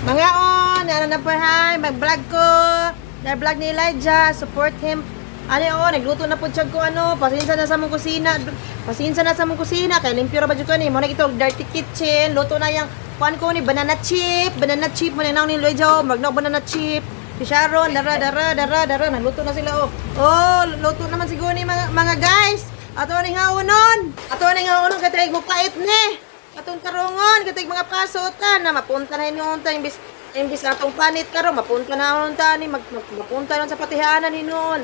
Mga on, ano na po, hi, mag-vlog ko. Na-vlog ni Elijah, support him. Ano nagluto na po siya ko pasinsa na sa mong kusina. Pasinsa na sa mong kusina, kay limpyo ra ba jud ko ni. Mo na ito dirty kitchen, luto na yang kuan ko ni banana chip mo na ni Elijah, magna banana chip. Si Sharon, dara, nagluto na sila Oh, luto naman siguro ni mga guys. Ato ni haunon. Katay mo pait ni. Atong karungon, katay mga pasutan na mapunta na inyong ta imbis atong panit karon mapunta na on ta ni mapunta na sa patihanan ni noon.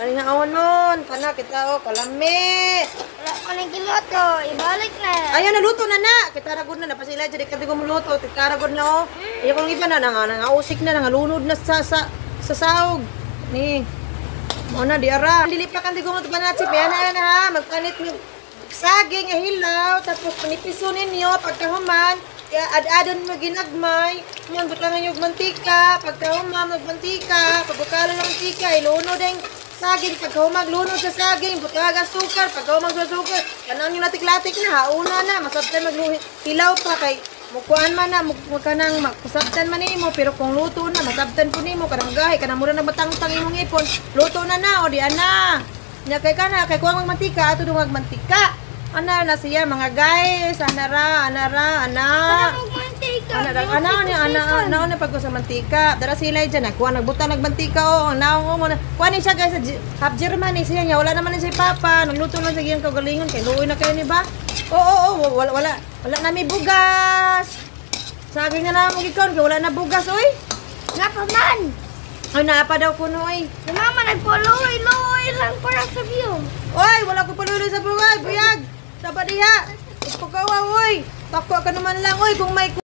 Ani nga noon, kana kita kalami. Wala ko nang giluto, ibalik na. Ayan naluto na. Kita ragod na pa sila jadi kadi ko muluto, kita ragod na Iyo kung iba na nangausik na nangalunod na sa sahog. Ni. Mo na di ara. Dilipakan di ko mo panatip yan na ha, magpanit ng saging hilaw tapos panipiso ninyo pagkahuman. Ad-adon mo ginagmay, yan butangan yung mantika, pagkahuman magmantika, pagkakalo ng mantika, iluno din saging, pagkahumag lunod sa saging, butang asukar, pagkahumag sa asukar, kanan yung latik-latik na, hauna na, masabtan magluhit, hilaw pa kay, mukuan man na, mukanang masabtan man mo, pero kung luto na, masabtan po nimo, kanang gahi, kanang mura na batang-tang imong ipon, luto na, o di ana, nya kay kana, kay kuwang magmantika, ato dung magmantika, ana na siya mga guys, ana. Ana na pag sa mantika. Dara sila diyan kuha nagbutang nagmantika naong mo. Kuha ni siya guys half German ni siya wala naman ni si papa. Nagluto lang sa giyang kagalingon kay luoy na kayo ni ba? Wala na may bugas. Sabi nga na mo gikon kay wala na bugas oy. Nga pa man. Ay naapa daw kuno oy. Si mama nagpuloy lang para sa view. Oy, wala ko paluloy sa bugay, buyag. Dapat diha. Pagkawa oy. Takwa ka naman lang oy kung may